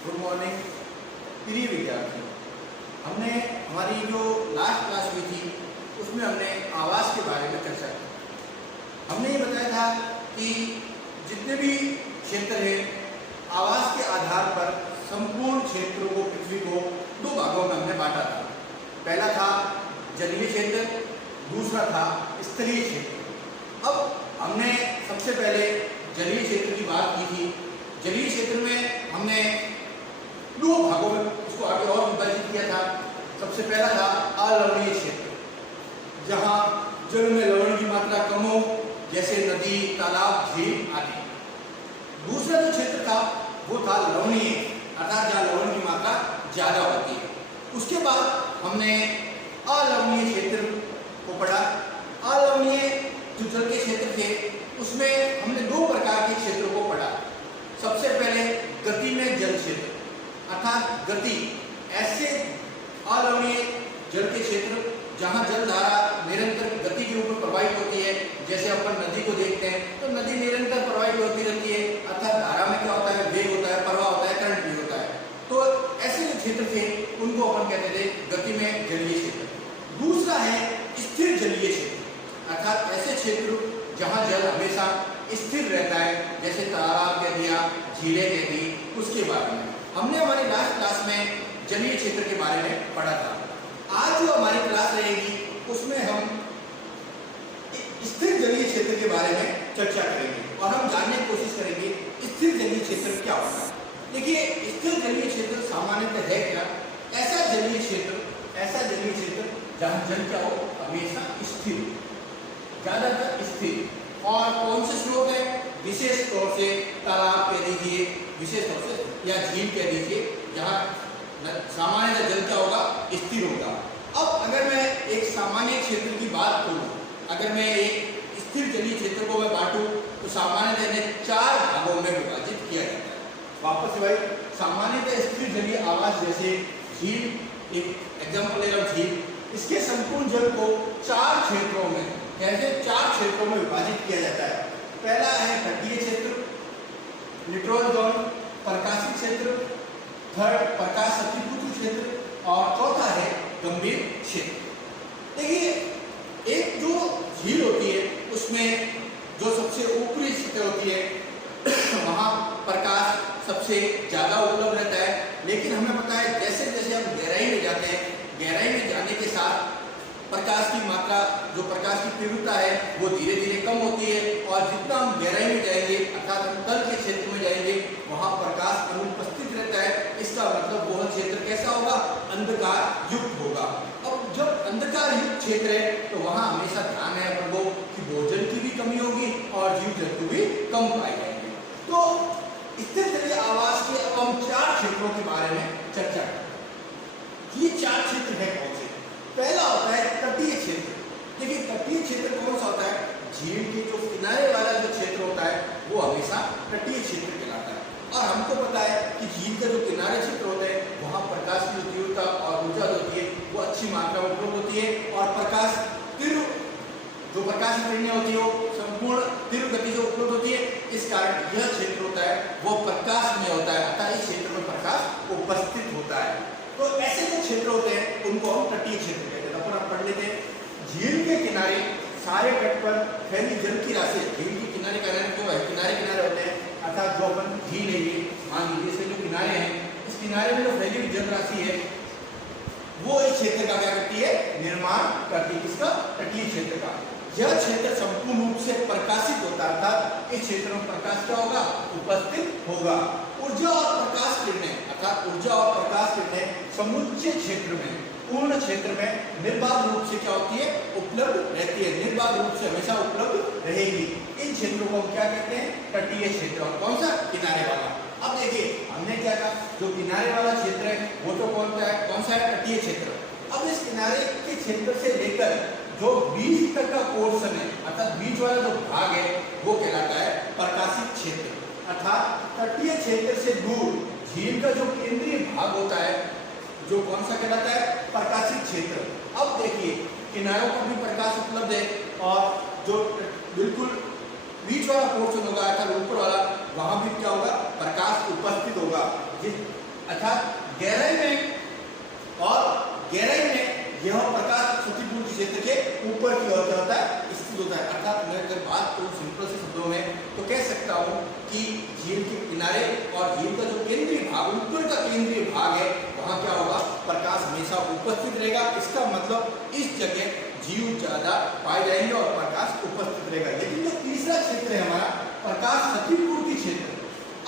Good morning प्रिय विद्यार्थी। हमने हमारी जो लास्ट क्लास हुई थी उसमें हमने आवास के बारे में चर्चा की। हमने ये बताया था कि जितने भी क्षेत्र हैं आवास के आधार पर संपूर्ण क्षेत्रों को, पृथ्वी को दो भागों में हमने बांटा था। पहला था जलीय क्षेत्र, दूसरा था स्थलीय क्षेत्र। अब हमने सबसे पहले जलीय क्षेत्र की बात की थी। जलीय क्षेत्र में हमने दो भागों में उसको आगे और विभाजित किया था। सबसे पहला था अलवणीय क्षेत्र, जहां जल में लवण की मात्रा कम हो, जैसे नदी, तालाब, झील आदि। दूसरा जो क्षेत्र था वो था लवणीय, अर्थात जहाँ लवण की मात्रा ज्यादा होती है। उसके बाद हमने अलवणीय क्षेत्र को पढ़ा। अलवणीय जो जल के क्षेत्र थे उसमें हमने दो प्रकार के क्षेत्रों को पढ़ा। सबसे पहले गति में जल क्षेत्र, अर्थात गति, ऐसे अलवणीय जल के क्षेत्र जहां जल धारा निरंतर गति के ऊपर प्रवाहित होती है। जैसे अपन नदी को देखते हैं तो नदी निरंतर प्रवाहित होती रहती है, अर्थात धारा में क्या होता है, वेग होता है, प्रवाह होता है, करंट भी होता है। तो ऐसे जो क्षेत्र थे उनको अपन कहते थे गति में जलीय क्षेत्र। दूसरा है स्थिर जलीय क्षेत्र, अर्थात ऐसे क्षेत्र जहां जल हमेशा स्थिर रहता है, जैसे तालाब कह दिया, झीलें कह दी। उसके बारे में हमने हमारी लास्ट क्लास में जलीय क्षेत्र के बारे में पढ़ा था। आज जो हमारी क्लास रहेगी उसमें हम स्थिर जलीय क्षेत्र के बारे में चर्चा करेंगे और हम जानने की कोशिश करेंगे स्थिर जलीय क्षेत्र क्या होता है। देखिए, स्थिर जलीय क्षेत्र सामान्यतः है क्या? ऐसा जलीय क्षेत्र जहां जल क्या हो, हमेशा स्थिर, ज्यादातर स्थिर। और कौन से स्रोत है? विशेष तौर से तालाब कह दीजिए, विशेष तौर से, या झील कह दीजिए, जहाँ सामान्य जल क्या होगा, स्थिर होगा। अब अगर मैं एक सामान्य क्षेत्र की बात करूं, अगर मैं एक स्थिर जलीय क्षेत्र को मैं बांटूं तो सामान्यतः इन्हें चार भागों में विभाजित किया जाता है। वापस से भाई, सामान्यतः स्थिर जलीय आवास जैसे झील, एक एग्जाम्पल ले लो झील, इसके संपूर्ण जल को चार क्षेत्रों में, कैसे चार क्षेत्रों में विभाजित किया जाता है। पहला है तटीय क्षेत्र, लिटोरल जोन, प्रकाशित क्षेत्र, थर्ड प्रकाश शक्तिपुत्र क्षेत्र, और चौथा है गंभीर क्षेत्र। देखिए, एक जो झील होती है उसमें जो सबसे ऊपरी सतह होती है वहां प्रकाश सबसे ज्यादा उपलब्ध रहता है। लेकिन हमें पता है जैसे जैसे हम गहराई में जाते हैं, गहराई में जाने के साथ प्रकाश की मात्रा, जो प्रकाश की तीव्रता है वो धीरे धीरे कम होती है। और जितना हम गहराई में जाएंगे, अर्थात हम तल के क्षेत्र में जाएंगे, वहां प्रकाश अनुपस्थित रहता है। इसका मतलब वह क्षेत्र कैसा होगा, अंधकार युक्त होगा। अब जब अंधकार युक्त क्षेत्र है तो वहां हमेशा ध्यान है अपन को कि भोजन की भी कमी होगी और जीव जंतु भी कम पाए जाएंगे। तो स्थिर जलीय आवास के अब हम चार क्षेत्रों के बारे में चर्चा करें। ये चार क्षेत्र है कौन से? पहला होता है तटीय क्षेत्र। देखिए, तटीय क्षेत्र कौन सा होता है? झील के जो किनारे वाला जो क्षेत्र होता है वो हमेशा तटीय क्षेत्र कहलाता है। और हमको पता है कि झील का जो किनारे क्षेत्र होता है वहां प्रकाश की जो तीव्रता और ऊर्जा होती है वो अच्छी मात्रा में उपलब्ध होती है। और प्रकाश तीव्र, जो प्रकाश की किरणें होती है वो संपूर्ण तीव्र गति से उपलब्ध होती है। इस कारण यह क्षेत्र होता है वो प्रकाश में होता है, अतः इस क्षेत्र में प्रकाश उपस्थित होता है। तो ऐसे जो क्षेत्र होते हैं उनको हम तटीय क्षेत्र कहते हैं। अपन आप पढ़ लेते हैं, झील के किनारे सारे तट पर फैली जल की राशि। झील के किनारे जो है, किनारे होते हैं, अर्थात जो अपन झील है, ये मान लीजिए इसके जो किनारे हैं, इस किनारे में जो फैली हुई जल राशि है वो इस क्षेत्र का क्या करती है, निर्माण करती है। किसका? तटीय क्षेत्र का। यह क्षेत्र संपूर्ण रूप से प्रकाशित होता है, अर्थात इस क्षेत्र में प्रकाश क्या होगा, उपस्थित होगा। ऊर्जा और प्रकाश किरणें, अर्थात ऊर्जा और प्रकाश किरणें समुच्चय क्षेत्र में, पूर्ण क्षेत्र में निर्बाध रूप से क्या होती है, उपलब्ध रहती है, निर्बाध रूप से हमेशा उपलब्ध रहेगी। इन क्षेत्रों को हम क्या कहते हैं, तटीय क्षेत्र। और कौन सा? किनारे वाला। अब देखिए, हमने क्या कहा, जो किनारे वाला क्षेत्र है वो तो कौन सा है, तटीय क्षेत्र। अब इस किनारे के क्षेत्र से लेकर जो बीच तक का पोर्शन है, अर्थात बीच वाला जो भाग है वो कहलाता है प्रकाशित क्षेत्र। अर्थात तटीय क्षेत्र से दूर झील का जो केंद्रीय भाग होता है जो कौन सा कहलाता है, प्रकाशित क्षेत्र। अब देखिए, किनारों पर भी प्रकाश उपलब्ध है और जो बिल्कुल बीच वाला पोर्शन होगा, अर्थात ऊपर वाला, वहां भी क्या होगा, प्रकाश उपस्थित होगा। अर्थात गहराई में यह प्रकाश क्षतिपूर्ति क्षेत्र के ऊपर की ओर क्या होता है, स्थित होता है। अर्थात मैं अगर बात करूं सिंपल से शब्दों में तो कह सकता हूं कि झील के किनारे और झील का जो केंद्रीय भाग, ऊपर का केंद्रीय भाग है, वहां क्या होगा, प्रकाश हमेशा उपस्थित रहेगा। इसका मतलब इस जगह जीव ज्यादा पाए जाएंगे और प्रकाश उपस्थित रहेगा। लेकिन जो तीसरा क्षेत्र है हमारा प्रकाश क्षतिपूर्ति क्षेत्र,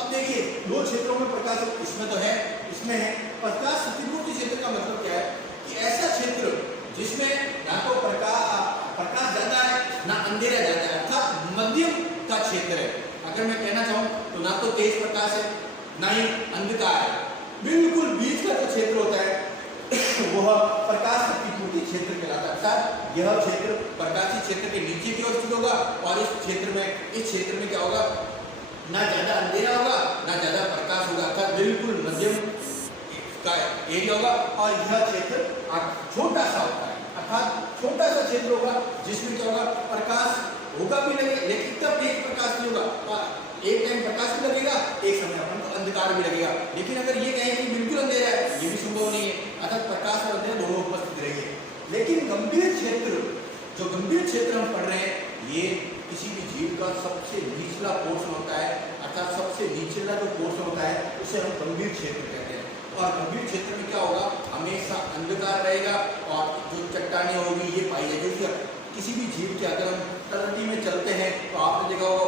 अब देखिए दो क्षेत्रों में प्रकाश इसमें तो है, इसमें है। प्रकाश क्षतिपूर्ति क्षेत्र का मतलब क्या है कि ऐसा क्षेत्र जिसमें ना तो प्रकाश ज्यादा है ना अंधेरा ज्यादा है, अर्थात मध्यम का क्षेत्र है। अगर मैं कहना चाहूं तो ना तो तेज प्रकाश है ना ही अंधकार है, बिल्कुल बीच का जो क्षेत्र होता है वह प्रकाश क्षतिपूर्ति क्षेत्र कहलाता है। अर्थात यह क्षेत्र प्रकाशीय क्षेत्र के नीचे की ओर स्थित होगा और इस क्षेत्र में क्या होगा, ना ज्यादा अंधेरा होगा ना ज्यादा प्रकाश होगा, अर्थात बिल्कुल मध्यम का एरिया होगा। और यह क्षेत्र छोटा सा होता है, अर्थात छोटा सा क्षेत्र होगा जिसमें क्या होगा, प्रकाश होगा भी लगेगा लेकिन तब एक प्रकाश नहीं होगा, एक टाइम प्रकाश भी लगेगा, एक समय अपन को अंधकार भी लगेगा। लेकिन अगर ये कहें कि बिल्कुल अंधेरा है, ये भी संभव नहीं है, अर्थात प्रकाश और अंधेरा दोनों उपस्थित रहेंगे। लेकिन गंभीर क्षेत्र हम पढ़ रहे हैं, ये किसी भी झील का सबसे निचला पोर्शन होता है, अर्थात सबसे निचला जो पोर्शन होता है उसे हम गंभीर क्षेत्र कहते हैं। और गंभीर क्षेत्र में क्या होगा, हमेशा अंधकार रहेगा और जो चट्टानें होगी ये पाई जाएगी। किसी भी झील के अगर हम तलहटी में चलते हैं तो आपने देखा होगा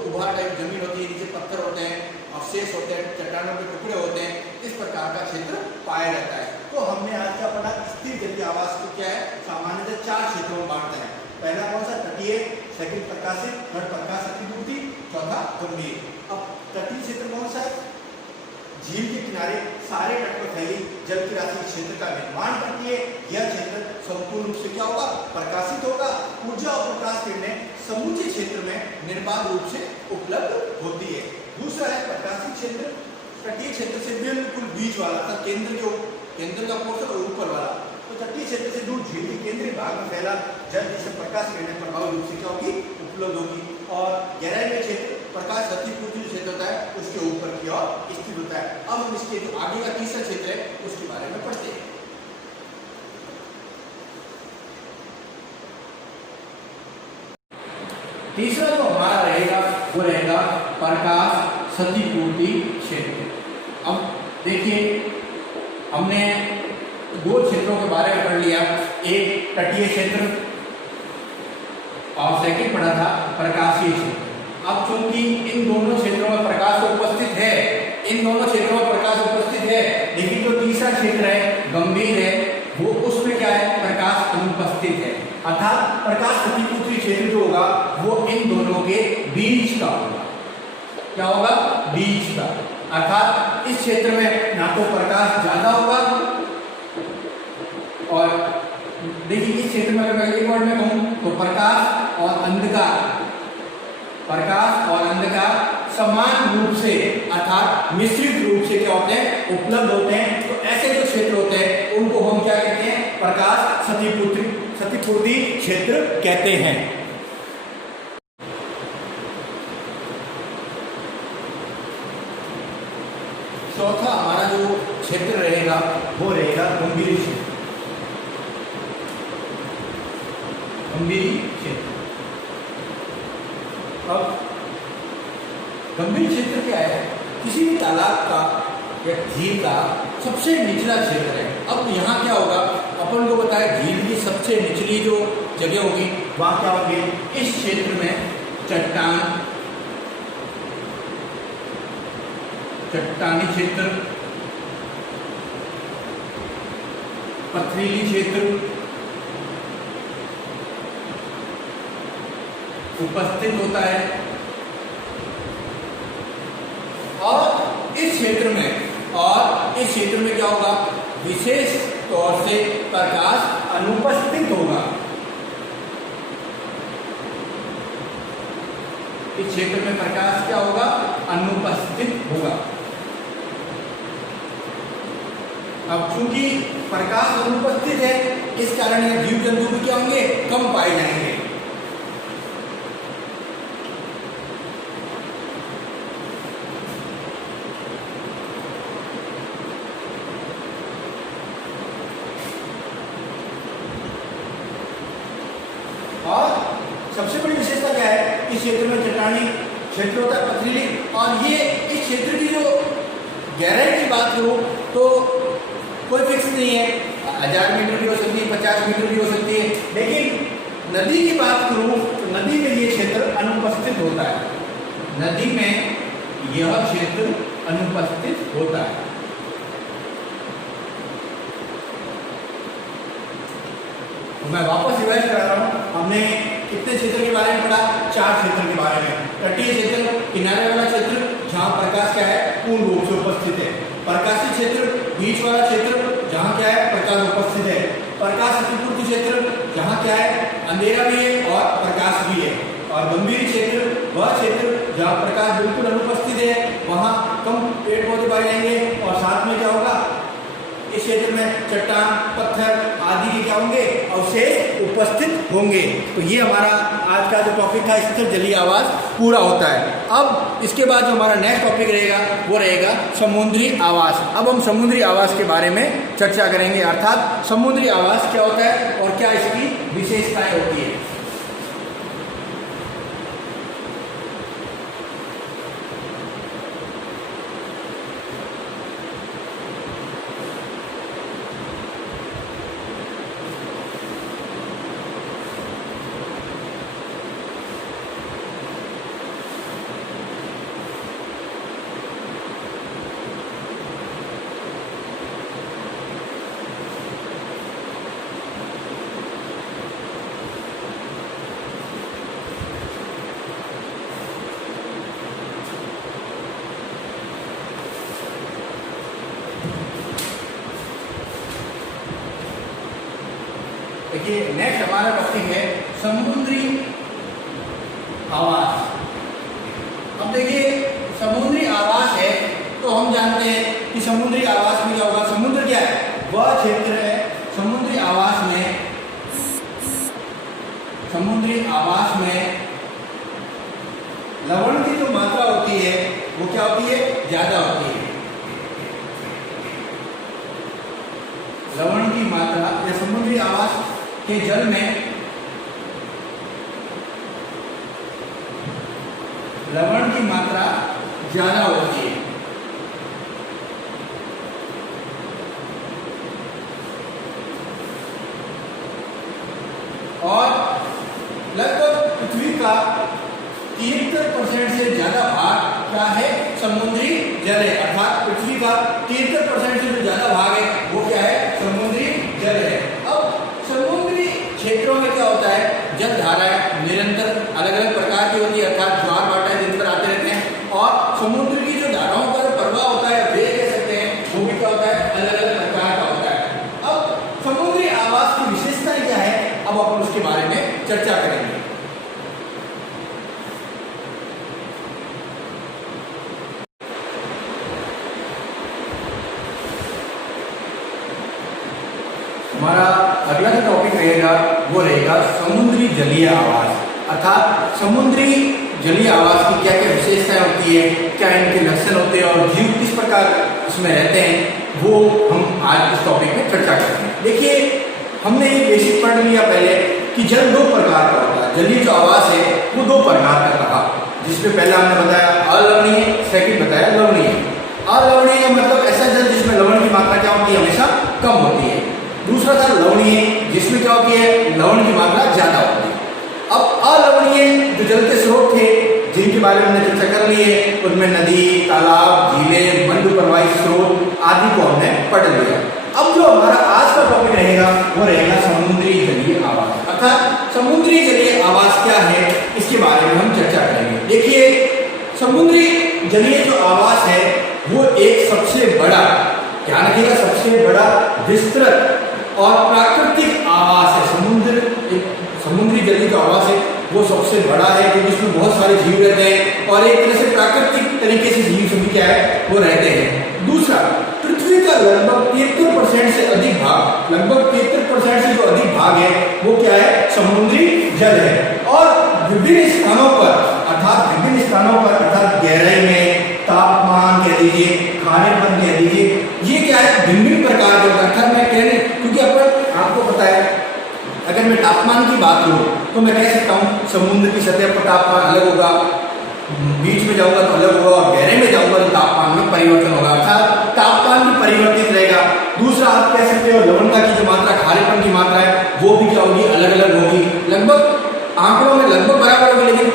उभार टाइप जमीन होती है, नीचे पत्थर होते हैं, अवशेष होते हैं, चट्टानों के टुकड़े होते हैं, इस प्रकार का क्षेत्र पाया जाता है। तो हमने आज क्या पढ़ा, स्थिर जलीय आवास को क्या है, सामान्यतः 4 क्षेत्रों में बांटते हैं। पहला कौन सा, तटीय, सेकंड प्रकाशित, थर्ड प्रकाश क्षतिपूर्ति, चौथा गंभीर। अब तटीय क्षेत्र कौन सा है, झील के किनारे सारे तट पर फैली जल की राशि क्षेत्र का निर्माण करती है। यह क्षेत्र संपूर्ण रूप से क्या होगा, प्रकाशित होगा। ऊर्जा और प्रकाश किरणें समूचे क्षेत्र में निर्बाध रूप से उपलब्ध होती है। दूसरा है प्रकाशित क्षेत्र, तटीय क्षेत्र से बिल्कुल बीच वाला, केंद्र का पोर्शन और ऊपर वाला। तो तटीय क्षेत्र से दूर झील के केंद्रीय भाग में फैला जल जिसे प्रकाश किरणें प्रभावी रूप से क्या होगी, उपलब्ध होगी। और गहराई में क्षेत्र प्रकाश क्षतिपूर्ति क्षेत्र होता है उसके ऊपर की ओर स्थित होता है। अब हम इसके जो आगे का तीसरा क्षेत्र है उसके बारे में पढ़ते हैं। तीसरा जो हमारा रहेगा वो रहेगा प्रकाश क्षतिपूर्ति क्षेत्र। अब देखिए हमने 2 क्षेत्रों के बारे में पढ़ लिया, एक तटीय क्षेत्र और सेकंड पढ़ा था प्रकाशीय क्षेत्र। अब चूंकि इन दोनों क्षेत्रों में प्रकाश उपस्थित है, लेकिन जो तीसरा क्षेत्र है गंभीर है, वो उसमें क्या है, प्रकाश अनुपस्थित है। अर्थात प्रकाश क्षतिपूर्ति क्षेत्र जो होगा वो इन दोनों के बीच का होगा। क्या होगा, बीच का। अर्थात इस क्षेत्र में ना तो प्रकाश ज्यादा होगा, और देखिए इस क्षेत्र में अगर मैं एक वर्ड में कहूं तो प्रकाश और अंधकार समान रूप से अर्थात मिश्रित रूप से क्या होते हैं, उपलब्ध होते हैं। तो ऐसे जो क्षेत्र होते हैं उनको हम क्या कहते हैं, प्रकाश क्षतिपूर्ति क्षेत्र कहते हैं। चौथा हमारा जो क्षेत्र रहेगा वो रहेगा गंभीर क्षेत्र। अब गंभीर क्षेत्र क्या है, किसी भी तालाब का या झील का सबसे निचला क्षेत्र है। अब यहाँ क्या होगा, अपन को बताया झील की सबसे निचली जो जगह होगी वहां क्या होगी, इस क्षेत्र में चट्टानी क्षेत्र, पथरीली क्षेत्र उपस्थित होता है। और इस क्षेत्र में क्या होगा, विशेष तौर से प्रकाश अनुपस्थित होगा। इस क्षेत्र में प्रकाश क्या होगा, अनुपस्थित होगा। अब चूंकि प्रकाश अनुपस्थित है इस कारण ये जीव जंतु भी क्या होंगे, कम पाए जाएंगे। इस क्षेत्र में चट्टानी क्षेत्र होता है, पथरीली। और ये इस क्षेत्र की जो गहराई की बात करूँ तो कोई फिक्स नहीं है, 1000 मीटर भी हो सकती है, 50 मीटर भी हो सकती है। लेकिन नदी की बात करूँ तो नदी में ये क्षेत्र अनुपस्थित होता है, नदी में यह क्षेत्र अनुपस्थित होता है। तो मैं वापस रिवाइज करा रहा हूँ। हमने कितने क्षेत्र के बारे में पढ़ा? 4 क्षेत्र के बारे में। तटीय क्षेत्र, किनारे वाला क्षेत्र जहाँ प्रकाश क्या है पूर्ण रूप से उपस्थित है। प्रकाशीय क्षेत्र, बीच वाला क्षेत्र जहाँ क्या है प्रकाश उपस्थित है। प्रकाश अतिपूर्ति क्षेत्र जहाँ क्या है अंधेरा भी है और प्रकाश भी है। और गंभीर क्षेत्र वह क्षेत्र जहाँ प्रकाश बिल्कुल अनुपस्थित है, वहाँ कम पेड़ पौधे पाए जाएंगे और साथ में क्या होगा, इस क्षेत्र में चट्टान, पत्थर आदि के क्या होंगे, अवशेष उपस्थित होंगे। तो ये हमारा आज का जो टॉपिक था स्थिर जलीय आवास पूरा होता है। अब इसके बाद जो हमारा नेक्स्ट टॉपिक रहेगा वो रहेगा समुद्री आवास। अब हम समुद्री आवास के बारे में चर्चा करेंगे, अर्थात समुद्री आवास क्या होता है और क्या इसकी विशेषताएं होती है। देखिए नेक्स्ट हमारा टॉपिक है समुद्री आवास। अब देखिए समुद्री आवास है तो हम जानते हैं कि समुद्री आवास में क्या होगा, समुद्र क्या है वह क्षेत्र है। समुद्री आवास में लवण की जो मात्रा होती है वो क्या होती है, ज्यादा होती है। लवण की मात्रा या समुद्री आवास के जल में लवण की मात्रा ज्यादा होती है। और लगभग पृथ्वी का 73% से ज्यादा भाग क्या है, समुद्री जल है। अर्थात पृथ्वी का 73% से जो ज्यादा भाग है वो क्या है, समुद्री जल है। अब समुद्री क्षेत्रों में क्या होता है, जल धाराएं निरंतर अलग अलग प्रकार की होती है, अर्थात ज्वार भाटा दिन भर आते रहते हैं। और समुद्र की जो धाराओं का प्रवाह होता है वे कह सकते हैं वो भी क्या होता है, अलग अलग प्रकार का होता है। अब समुद्री आवास की विशेषताएं क्या है, अब अपन उसके बारे में चर्चा करेंगे। हमारा अगला जो टॉपिक रहेगा वो रहेगा समुद्री जलीय आवास। अर्थात समुद्री जलीय आवास की क्या क्या विशेषताएं होती है, क्या इनके लक्षण होते हैं और जीव किस प्रकार उसमें रहते हैं, वो हम आज इस टॉपिक में चर्चा करते हैं। देखिए हमने ये बेसिक पढ़ लिया पहले कि जल 2 प्रकार का होता है। जलीय जो आवास है वो 2 प्रकार का रहा, जिसमें पहला हमने बताया अलवणीय, सेकंड बताया लवणीय। अलवणीय मतलब ऐसा जल जिसमें लवण की मात्रा क्या होती है, हमेशा कम होती है। दूसरा था लवणीय, जिसमें क्या होती है, लवण की मात्रा ज्यादा होती है। अब अलवणीय जो जल के स्रोत थे जिनके बारे में हमने चर्चा कर ली है, उनमें नदी, तालाब, झीलें, मंद प्रवाही स्रोत आदि को हमने पढ़ लिया। अब जो हमारा आज का टॉपिक रहेगा वो रहेगा समुद्री जलीय आवास। अर्थात समुद्री जलीय आवास क्या है इसके बारे में हम चर्चा करेंगे। देखिए समुद्री जलीय जो आवास है वो एक सबसे बड़ा, ध्यान रखिएगा, सबसे बड़ा विस्तृत और प्राकृतिक आवास है। समुद्री जलीय जो आवास है वो सबसे बड़ा है क्योंकि इसमें बहुत सारे जीव रहते हैं और एक तरह से प्राकृतिक तरीके से जीव सभी क्या है वो रहते हैं। दूसरा, पृथ्वी का लगभग 73% से अधिक भाग, लगभग 73% से जो अधिक भाग है वो क्या है, समुद्री जल है। और विभिन्न स्थानों पर अर्थात गहराई में, तापमान कह दीजिए, खारेपन कह दीजिए, ये क्या है भिन्न प्रकार के। अर्थात मैं कहने क्योंकि अपन आपको पता है अगर मैं तापमान की बात करूँ तो मैं कह सकता हूँ समुद्र की सतह पर तापमान अलग होगा, बीच में जाऊंगा तो अलग होगा, और गहरे में जाऊंगा तो तापमान में परिवर्तन होगा, अर्थात तापमान भी परिवर्तित रहेगा। दूसरा आप कह सकते हो लवणता की जो मात्रा, खारेपन की मात्रा है वो भी क्या होगी, अलग अलग होगी। लगभग आंकड़ों में लगभग बराबर होगी, लेकिन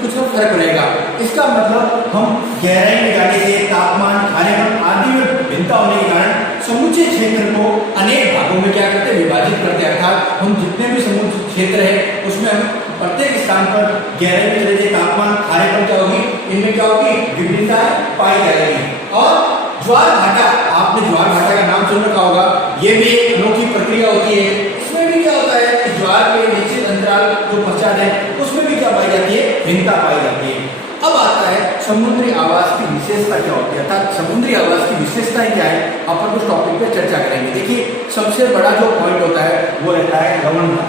कुछ फर्क रहेगा। इसका मतलब हम गहराई में जाने से तापमान, खारेपन आदि में भिन्नता होने के कारण समुचे क्षेत्र को अनेक भागों में क्या करते हैं, विभाजित करते हैं। अर्थात हम जितने भी समुद्र क्षेत्र है उसमें हम प्रत्येक स्थान पर गहराई में चले जाए, तापमान, खारेपन क्या होगी, इनमें क्या होगी, विभिन्नता पाई जाएगी। और ज्वार भाटा, आपने ज्वार भाटा का नाम सुन रखा होगा, ये भी एक अनोखी प्रक्रिया होती है। इसमें भी क्या होता है कि ज्वार के निश्चित अंतराल जो पश्चात है उसमें भी क्या पाई जाती है, भिन्नता पाई जाती है। अब आता है समुद्री आवास की विशेषता क्या होती है, अर्थात समुद्री आवास की विशेषताएं क्या है, अपन उस टॉपिक पे चर्चा करेंगे। देखिए सबसे बड़ा जो पॉइंट होता है वो रहता है लवणता,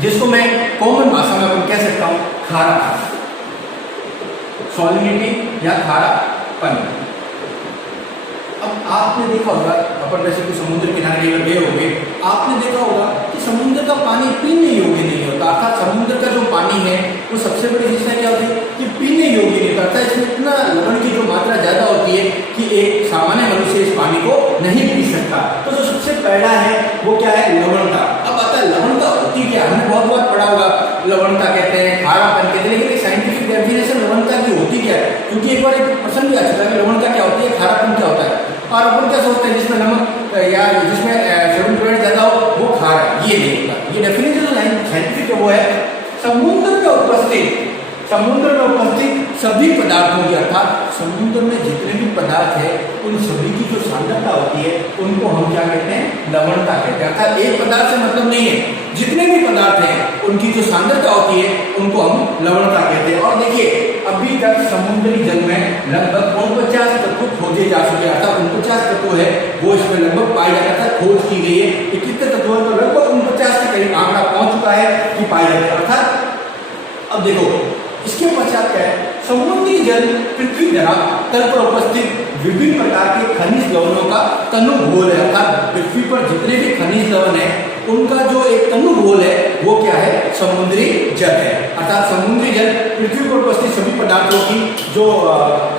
जिसको मैं कॉमन भाषा में अपन कह सकता हूँ खारा, सॉलिडिटी या खारापन। अब आपने देखा होगा, अपन वैसे तो समुद्र किनारे गए होंगे, आपने देखा होगा कि समुद्र का पानी पीने योग्य नहीं होता। अर्थात समुद्र का जो पानी है वो सबसे बड़ी विशेषता क्या होती है कि पीने योग्य नहीं होता। अर्थात इसमें इतना लवण की जो मात्रा ज्यादा होती है कि एक सामान्य मनुष्य इस पानी को नहीं पी सकता। तो जो सबसे पहला है वो क्या है, लवणता। अब आता है लवणता होती क्या, हमने बहुत बार पढ़ा होगा, लवणता कहते हैं, खारापन कहते हैं, लेकिन एक साइंटिफिक डेफिनेशन लवणता की होती क्या है, क्योंकि एक बार एक प्रश्न भी आ चुका है कि लवणता क्या होती है, खारापन क्या होता है। और अपन क्या सोचते हैं जिसमें नमक या जिसमें सोडियम क्लोराइड ज्यादा हो वो खारा, ये नहीं होता। ये डेफिनेशन साइंटिफिक वो है, समुद्र में उपस्थित सभी पदार्थों की, अर्थात समुद्र में जितने भी पदार्थ है उन सभी की जो सांद्रता होती है उनको हम क्या कहते हैं, लवणता कहते हैं। अर्थात एक पदार्थ से मतलब नहीं है, जितने भी पदार्थ हैं उनकी जो सांद्रता होती है उनको हम लवणता कहते हैं। और देखिए अभी तक समुद्री जल में लगभग 49 तत्व खोजे जा चुके हैं, अर्थात 49 तत्व है वो इसमें लगभग पाए जाते हैं, खोज की गई है कि कितने तत्व है, तो लगभग 49 के करीब आंकड़ा पहुंच चुका है कि पाए जाते हैं। अर्थात अब देखो इसके पश्चात क्या है, समुद्री जल पृथ्वी धरा तल पर उपस्थित विभिन्न प्रकार के खनिज लवणों का तनुघोल है। अर्थात पृथ्वी पर जितने भी खनिज लवण है उनका जो एक तनुघोल है वो क्या है, समुद्री जल है। अर्थात समुद्री जल पृथ्वी पर उपस्थित सभी पदार्थों की जो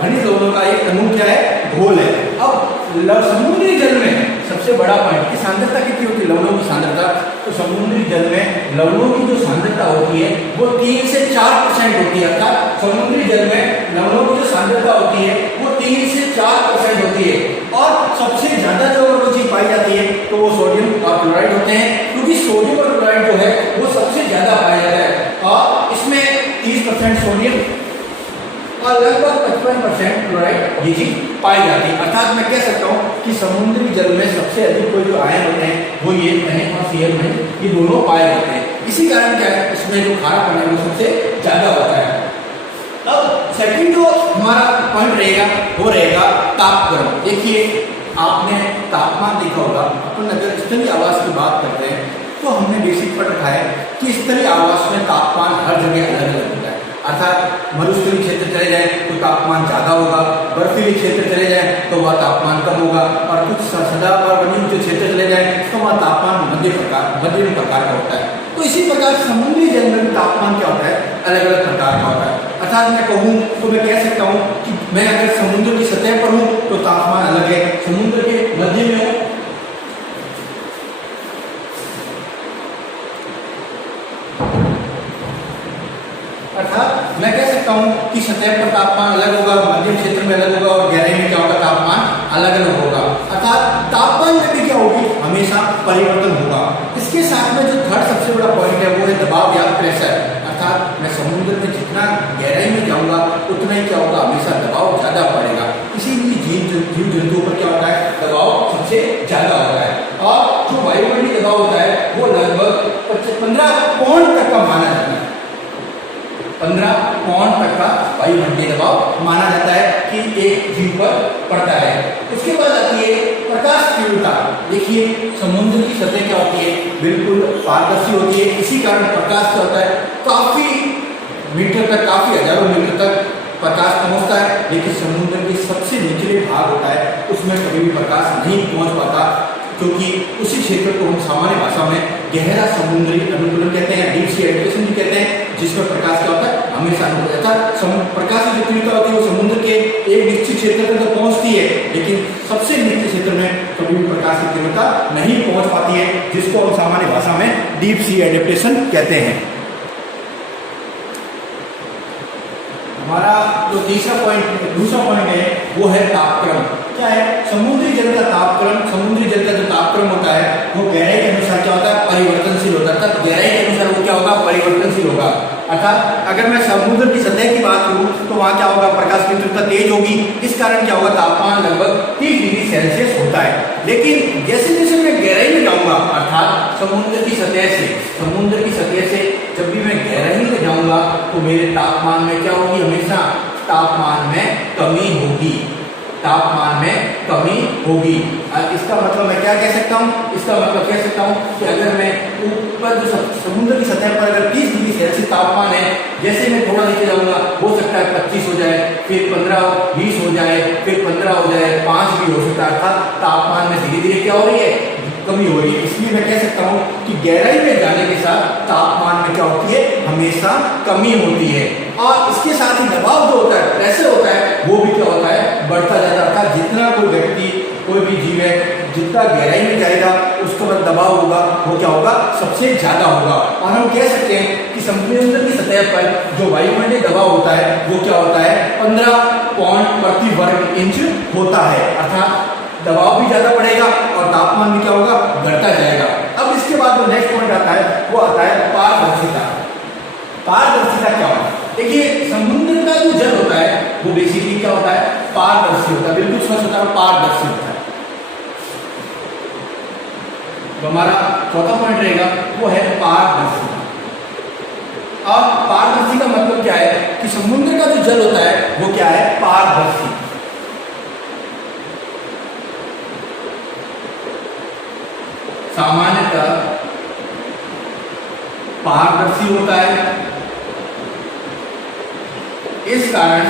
खनिज लवणों का एक तनु क्या है, घोल है। अब समुद्री जल में सबसे बड़ा पॉइंट की सांद्रता कितनी होती है, लवणों की सांद्रता। तो समुद्री जल में लवणों की जो सांद्रता होती है वो 3 से 4% होती है। अर्थात समुद्री जल में लवणों की जो सांद्रता होती है वो 3 से 4% होती है। और सबसे ज्यादा जो चीज पाई जाती है तो वो सोडियम और क्लोराइड होते हैं, क्योंकि सोडियम और क्लोराइड जो है वो सबसे ज्यादा पाया जाता है। और इसमें 30% सोडियम और लगभग 55% क्लोराइड ये चीज पाई जाती है। अर्थात मैं कह सकता हूँ कि समुद्री जल में सबसे अधिक कोई जो आयन होते हैं वो ये NH और Cl में ये दोनों पाए जाते हैं। इसी कारण क्या है, इसमें जो खारापन है वो सबसे ज्यादा होता है। अब सेकंड जो हमारा पॉइंट रहेगा वो रहेगा तापक्रम। देखिए आपने तापमान देखा होगा, अपन अगर स्थलीय आवास की बात करते हैं तो हमने बेसिक पढ़ रखा है कि स्थलीय आवास में तापमान हर जगह अलग अलग होता है। अर्थात मरुस्थलीय क्षेत्र चले जाए तो तापमान ज्यादा होगा, बर्फीली क्षेत्र चले जाए तो वह तापमान कम होगा, और कुछ सदाबहार वन्य जो क्षेत्र चले जाए तो वह तापमान मध्यम प्रकार का होता है। तो इसी प्रकार समुद्री जल में भी तापमान क्या होता है, अलग अलग प्रकार का होता है। अर्थात मैं कहूँ तो मैं कह सकता हूँ कि मैं अगर समुद्र की सतह पर हूँ तो तापमान अलग है, समुद्र के मध्य में हूँ अर्थात मैं कह सकता हूँ कि सतह पर तापमान अलग होगा, मध्यम क्षेत्र में अलग होगा, और गहराई में क्या होगा, तापमान अलग अलग होगा। अर्थात तापमान में भी क्या होगी, हमेशा परिवर्तन होगा। इसके साथ में जो थर्ड सबसे बड़ा पॉइंट है वो है दबाव या प्रेशर। अर्थात मैं समुद्र में जितना गहराई में जाऊंगा उतना ही क्या होगा, हमेशा दबाव ज्यादा पड़ेगा। इसीलिए जीव जंतुओं पर क्या होता है, दबाव सबसे ज्यादा होता है। और जो वायुमंडलीय दबाव होता है वो लगभग 15 पौंड तक का माना जाता है। 15 पौंड तक का वायुमंडलीय दबाव माना जाता है कि एक जीव पर पड़ता है। उसके बाद आती है प्रकाश तीव्रता। देखिए समुद्र की सतह क्या होती है, बिल्कुल पारदर्शी होती है। इसी कारण प्रकाश क्या होता है, काफी मीटर तक, काफी हजारों मीटर तक प्रकाश पहुंचता है। लेकिन समुद्र के सबसे निचले भाग होता है उसमें कभी भी प्रकाश नहीं पहुंच पाता। क्योंकि उसी क्षेत्र को हम सामान्य भाषा में गहरा समुद्री अनुकूलन कहते हैं, डीप सी एजुकेशन भी कहते हैं, जिसमें प्रकाश क्या होता है हमेशा प्रकाश की जो तीव्रता होती है वो समुद्र के एक निश्चित क्षेत्र तक तो पहुंचती है, लेकिन सबसे निचले क्षेत्र में कभी भी प्रकाश की तीव्रता नहीं पहुंच पाती है, जिसको हम सामान्य भाषा में डीप सी एडेप्टेशन कहते हैं। हमारा जो दूसरा पॉइंट है वो है तापक्रम। क्या है? समुद्री जल का तापक्रम, समुद्री जल का जो तापक्रम होता है वो गहराई के अनुसार क्या होता है परिवर्तनशील होता है, अर्थात गहराई के अनुसार वो क्या होगा परिवर्तनशील होगा। अर्थात अगर मैं समुद्र की सतह की बात करूं तो वहां क्या होगा प्रकाश की तीव्रता तेज होगी, इस कारण क्या होगा तापमान लगभग 30 डिग्री सेल्सियस होता है। लेकिन जैसे जैसे मैं गहराई में जाऊंगा, अर्थात समुद्र की सतह से जब भी मैं गहराई में जाऊंगा तो मेरे तापमान में क्या होगी, हमेशा तापमान में कमी होगी, इसका मतलब मैं क्या कह सकता हूँ, इसका मतलब कह सकता हूँ कि अगर मैं ऊपर जो समुद्र की सतह पर अगर 30 डिग्री सेल्सियस तापमान है, जैसे मैं थोड़ा नीचे जाऊंगा हो सकता है 25 हो जाए, फिर 15, 20 हो जाए, फिर 15 हो जाए, 5 भी हो सकता है, अर्थात तापमान में धीरे धीरे क्या हो रही है कमी हो रही है। इसलिए मैं कह सकता हूँ कि गहराई में जाने के साथ तापमान में क्या होती है हमेशा कमी होती है, और इसके साथ ही दबाव जो होता है प्रेशर होता है वो भी क्या होता है बढ़ता जाता है। जितना कोई व्यक्ति कोई भी जीव है जितना गहराई में जाएगा उसके बाद दबाव होगा वो क्या होगा सबसे ज्यादा होगा, और हम कह सकते हैं कि समुद्र की सतह पर जो वायुमंडलीय दबाव होता है वो क्या होता है 15 पौंड प्रति वर्ग इंच होता है, अर्थात दबाव भी ज्यादा बढ़ेगा और तापमान भी क्या होगा बढ़ता जाएगा। अब इसके बाद जो नेक्स्ट पॉइंट आता है वो आता है पारदर्शिता। पारदर्शिता क्या होता है? देखिए समुद्र का जो जल होता है वो बेसिकली क्या होता है पारदर्शी होता है, बिल्कुल स्वच्छ होता है, पारदर्शी होता है। तो हमारा चौथा पॉइंट रहेगा वो है पारदर्शिता। अब पारदर्शी का मतलब क्या है कि समुद्र का जो जल होता है वो क्या है पारदर्शी। सामान्यतः पारदर्शी होता है, इस कारण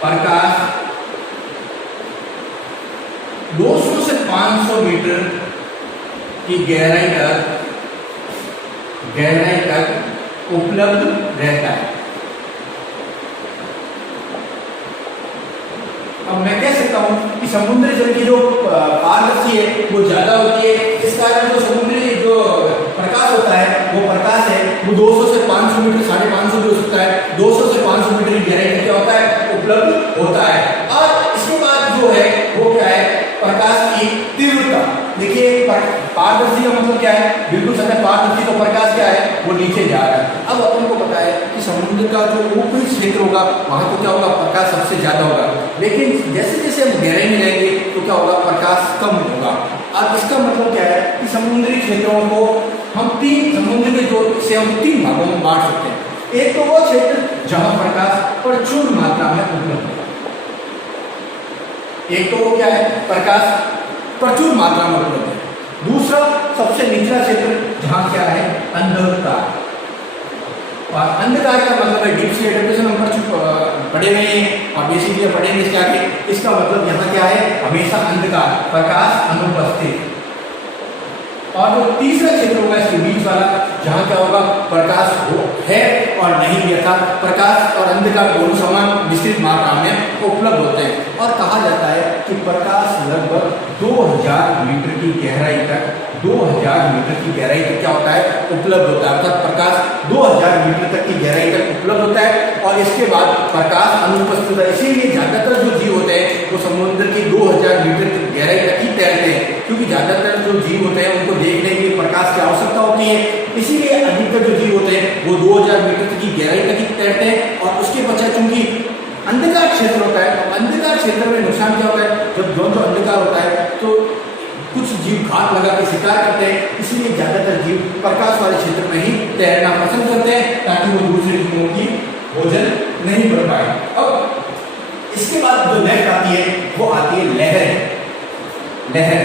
प्रकाश 200 से 500 मीटर की गहराई तक उपलब्ध रहता है। अब मैं कह सकता हूं कि समुद्री जल की जो पारदर्शी है वो ज्यादा होती है, इस कारण जो समुद्री जो प्रकाश होता है वो 200 से 500 मीटर 550 भी हो सकता है, 200 से 500 मीटर की गहराई क्या होता है उपलब्ध होता है। और इसके बाद जो है वो क्या है प्रकाश की तीव्रता। देखिए पारदर्शी का मतलब क्या है, बिल्कुल सतह पारदर्शी तो प्रकाश क्या है वो नीचे जा रहा है। अब अपन को पता है कि समुद्र का जो ऊपरी क्षेत्र होगा वहां तो क्या होगा प्रकाश सबसे ज्यादा होगा, लेकिन जैसे जैसे हम गहराई में जाएंगे तो क्या होगा प्रकाश कम होगा। अब इसका मतलब क्या है कि समुद्री क्षेत्रों को हम समुद्र के जो से हम 3 भागों में बांट सकते हैं। एक तो वो क्षेत्र जहां प्रकाश प्रचुर मात्रा में उपलब्ध है, एक तो वो क्या है प्रकाश प्रचुर मात्रा में उपलब्ध है, दूसरा सबसे निचला क्षेत्र जहां क्या है अंधकार। और अंधकार का मतलब है डीप सी एडेप्टेशन हम पढ़े हुए हैं और बेसिकली पढ़ेंगे इसके आगे। इसका मतलब यहाँ क्या है हमेशा अंधकार प्रकाश अनुपस्थित। और जो तीसरा क्षेत्र होगा इसके बीच वाला जहां क्या होगा प्रकाश है और नहीं भी, अर्थात प्रकाश और अंधकार दोनों समान विस्तृत मात्रा में उपलब्ध होते हैं। और कहा जाता है कि प्रकाश लगभग 2000 मीटर की गहराई तक 2000 मीटर की गहराई तक क्या होता है उपलब्ध होता है, अर्थात प्रकाश 2000 मीटर तक की गहराई तक उपलब्ध होता है और इसके बाद प्रकाश अनुपस्थित है। इसीलिए ज्यादातर जो जीव होते हैं वो समुद्र की 2000 मीटर की गहराई तक ही तैरते हैं, क्योंकि ज्यादातर जो जीव होते हैं उनको देखने के लिए प्रकाश की आवश्यकता होती है। इसीलिए अधिकतर जो जीव होते हैं वो 2000 मीटर तक की गहराई तक ही तैरते हैं। और उसके पश्चात चूंकि अंधकार क्षेत्र होता है, अंधकार क्षेत्र में नुकसान क्या होता है, जब जो अंधकार होता है तो कुछ जीव घात लगा के शिकार करते हैं, इसलिए ज्यादातर जीव प्रकाश वाले क्षेत्र में ही तैरना पसंद करते हैं ताकि वो दूसरे जीवों की भोजन नहीं कर पाए। अब इसके बाद जो नेक्स्ट आती है वो आती है लहर।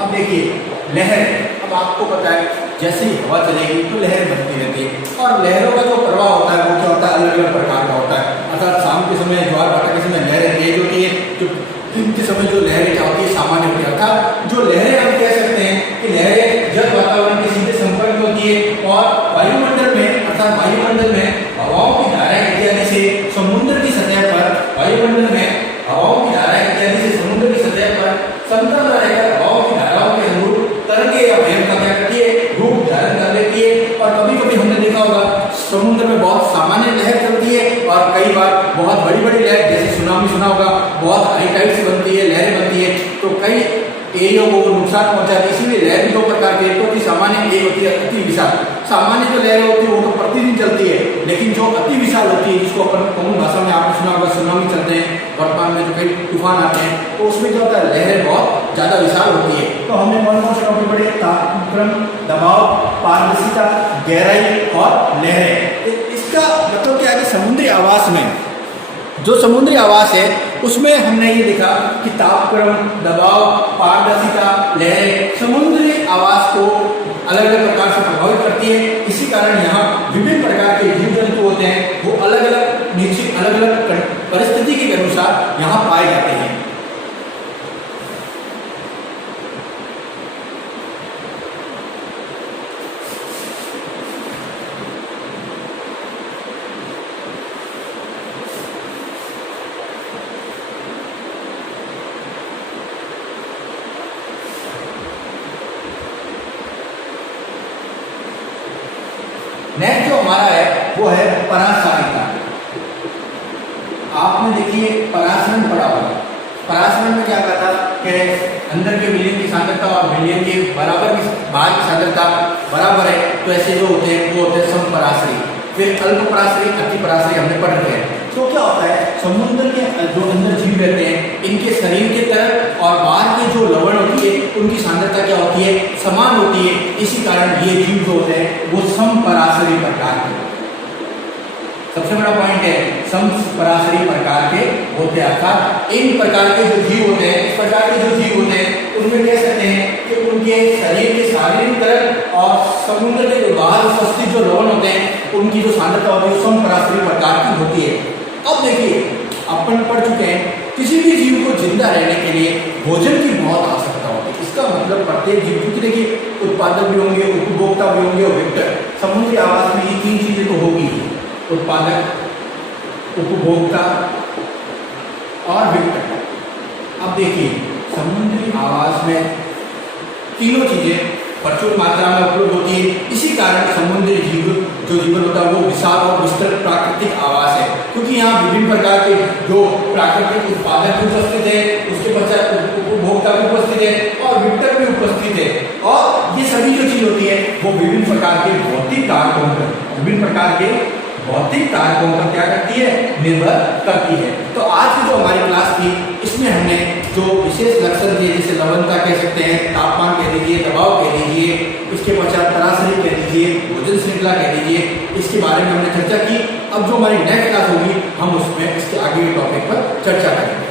अब देखिए लहर, अब आपको पता है जैसे ही हवा चलेगी तो लहर बनती रहती है और लहरों का जो प्रवाह होता है वो क्या होता है अलग अलग प्रकार का होता है। अर्थात शाम के समय ज्वार भाटा के समय लहरें तेज होती है, जो दिन के समय जो लहरें क्या होती है सामान्य होती है। अर्थात जो लहर में हवाओं की धाराएं इत्यादि से समुद्र की सतह पर, वायुमंडल में हवाओं की धाराएं इत्यादि से समुद्र की सतह पर समतल में रहकर हवाओं की धाराओं के अनुरूप तरंगे या वेव का क्या करती है, रूप धारण कर लेती है। और कभी कभी हमने देखा होगा समुद्र में बहुत सामान्य लहर चलती है और कई बार बहुत बड़ी बड़ी लहर, जैसे सुनामी सुना होगा, बहुत हाई टाइड्स बनती है, लहरें बनती है, तो कई एरिया को नुकसान पहुंचाती है। इसीलिए लहर भी दो प्रकार की, एक होती है सामान्य, एक होती है अति विशाल। सामान्य जो लहर होती है वो तो प्रतिदिन चलती है, लेकिन जो अति विशाल होती है, जिसको अपन कॉमन भाषा में आपने सुना होगा सुनामी चलते हैं, वर्तमान में जो कई तूफान आते हैं, तो उसमें क्या होता है, लहरें बहुत ज्यादा विशाल होती है। तो हमने कौन कौन से टॉपिक पढ़े, तापक्रम, दबाव, पारदर्शिता, गहराई और लहरें। इसका मतलब क्या है कि समुद्री आवास में, जो समुद्री आवास है उसमें हमने ये देखा कि तापक्रम, दबाव, पारदर्शिता, लहरें समुद्री आवास को अलग अलग प्रकार से प्रभावित करती है। इसी कारण यहाँ विभिन्न प्रकार के जीव जंतु होते हैं, वो अलग अलग निश्चित अलग अलग परिस्थिति के अनुसार यहाँ पाए जाते हैं। नेक्स्ट जो हमारा है वो है परासारिता। आपने देखिए परासरण पढ़ा होगा। परासरण में क्या कहता कि अंदर के विलयन की सांद्रता और विलयन के बराबर की बाहर की सांद्रता बराबर है, तो ऐसे जो होते हैं वो होते हैं समपरासरी। फिर अल्पपरासरी, अतिपरासरी हमने पढ़ रखे हैं। तो क्या होता है, समुद्र के जो अंदर जीव रहते हैं, इनके शरीर के तरफ और बाहर की जो लवण होती है उनकी सांद्रता क्या होती है, समान होती है। इसी कारण ये जीव जो होते हैं वो समपरासरी प्रकार के, सबसे बड़ा पॉइंट है, समपरासरी प्रकार के होते हैं। अर्थात इन प्रकार के जो जीव होते हैं, इस प्रकार के जो जीव होते हैं उनमें कह सकते हैं कि उनके शरीर के शारीरिक तरफ और समुद्र के जो बाहर उपस्थित जो लवण होते हैं उनकी जो सांद्रता होती है समपरासरी प्रकार की होती है। अब देखिए अपन पढ़ चुके हैं, किसी भी जीव को जिंदा रहने के लिए भोजन की बहुत आवश्यकता होती है। इसका मतलब प्रत्येक जीव, क्योंकि देखिए उत्पादक भी होंगे, उपभोक्ता भी होंगे और विघटक। समुद्री आवास में ये तीन चीजें तो होगी, उत्पादक, उपभोक्ता और विघटक। अब देखिए समुद्री आवास में तीनों चीजें प्रचुर मात्रा में उपलब्ध होती है। इसी कारण समुद्री जीव जो जीवन होता है वो विशाल और विस्तृत प्राकृतिक आवास है, क्योंकि यहाँ विभिन्न प्रकार के जो प्राकृतिक उत्पादक भी उपस्थित है, उसके पश्चात उपभोक्ता भी उपस्थित है और विघटक भी उपस्थित है। और ये सभी जो चीज होती है वो विभिन्न प्रकार के भौतिक कारकों पर, विभिन्न प्रकार के भौतिक कारकों पर क्या करती है, निर्भर करती है। तो आज की जो हमारी क्लास थी इसमें हमने जो विशेष लक्षण दिए, जैसे लवणता कह सकते हैं, तापमान कह दीजिए, दबाव कह दीजिए, इसके पश्चात परासरी कह दीजिए, भोजन श्रृंखला कह दीजिए, इसके बारे में हमने चर्चा की। अब जो हमारी नेक्स्ट क्लास होगी हम उसमें इसके आगे के टॉपिक पर चर्चा करेंगे।